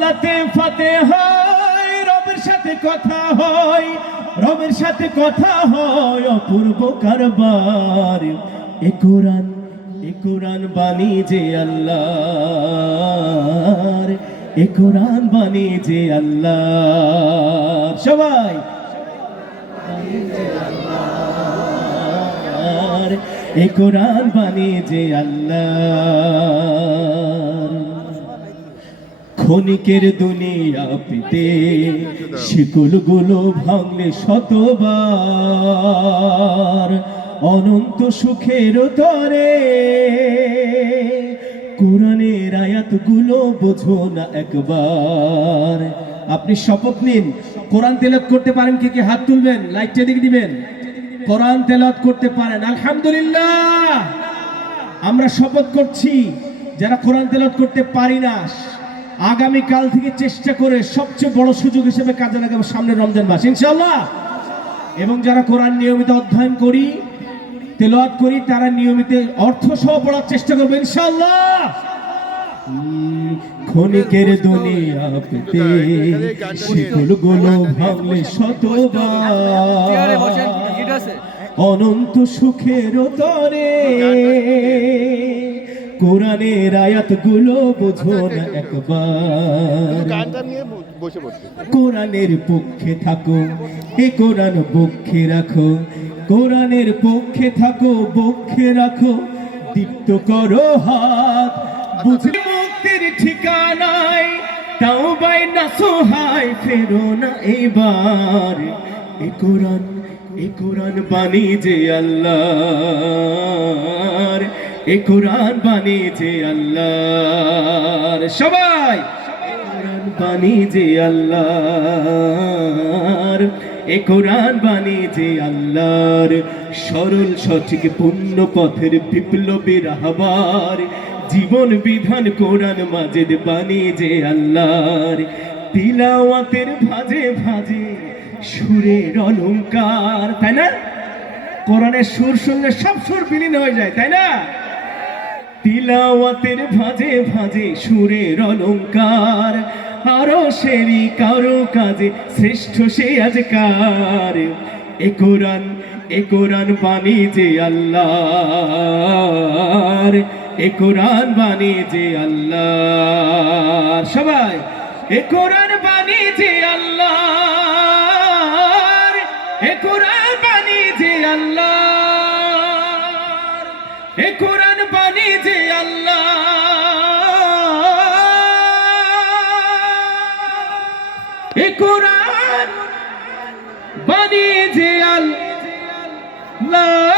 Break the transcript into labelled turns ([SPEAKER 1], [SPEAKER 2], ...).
[SPEAKER 1] সালাতে ফাতে হয়, রবের সাথে কথা হয়, রবের সাথে কথা হয়, অপূর্ব কারবার। এ কোরআন এ কোরআন বাণী যে আল্লাহ এ কোরআন বাণী যে আল্লাহ সবাই, এ কোরআন বাণী যে আল্লাহ ক্ষণিকের দুনিয়া পেতে শিকলগুলো ভাঙলে শতবার। অনন্ত সুখের তরে কোরআনের আয়াতগুলো বোঝো না একবার। আপনি শপথ নিন। কোরআন তেলাত করতে পারেন কে কে? হাত তুলবেন লাইটটা দিকে দিবেন। কোরআন তেলাত করতে পারেন, আলহামদুলিল্লাহ। আমরা শপথ করছি, যারা কোরআন তেলাত করতে পারি না আগামী কাল থেকে চেষ্টা করে সবচেয়ে বড় সুযোগ হিসেবে কাজে লাগাবো সামনে রমজান মাস ইনশাআল্লাহ। এবং যারা কোরআন নিয়মিত অধ্যয়ন করি তেলাওয়াত করি তারা নিয়মিত অর্থ সহ পড়ার চেষ্টা করব ইনশাআল্লাহ। উম, ক্ষণিকের দুনিয়া পেতে শিকলগুলো ভাঙলে শতবার। অনন্ত সুখের তরে। কোরআনের আয়াতগুলো বোঝো না একবার।
[SPEAKER 2] গানটা নিয়ে ব- বসে পড়ছে।
[SPEAKER 1] কোরআনের পক্ষে থাকো এ কোরআন পক্ষে রাখো। কোরআনের পক্ষে থাকো পক্ষে রাখো। দীপ্ত করো হাত। বুঝে মুক্তির ঠিকানায় তাও বাই না সোহায় ফেরো না এবার এ কোরআন এ কোরআন বাণী যে আল্লাহর এ কোরআন বাণী যে আল্লাহর। সবাই! কোরআন বাণী যে আল্লাহর। এ কোরআন বাণী যে আল্লাহর। সরল, সঠিক, পূর্ণ পথের বিপ্লবী রাহবার। জীবন বিধান কোরআন মাজিদ বাণী যে আল্লাহর। তিলাওয়াতের ভাজে ভাজে সুরের অলঙ্কার তাই না? কোরআনের সুর শুনলে সব সুর বিলীন হয়ে যায়, তাই না? তিলাওয়াতের ভাজে ভাজে সুরের অলঙ্কার, আরও সেরি কারও কাজে শ্রেষ্ঠ সে আজকার। এ কোরআন এ কোরআন বাণী যে আল্লাহ এ কোরআন বাণী যে আল্লাহ সবাই, এ কোরআন বাণী যে আল্লাহ এ কোরআন বাণী যে আল্লাহ এ কোরআন বাণী যে আল্লাহ। এ কোরআন বাণী যে আল্লাহ।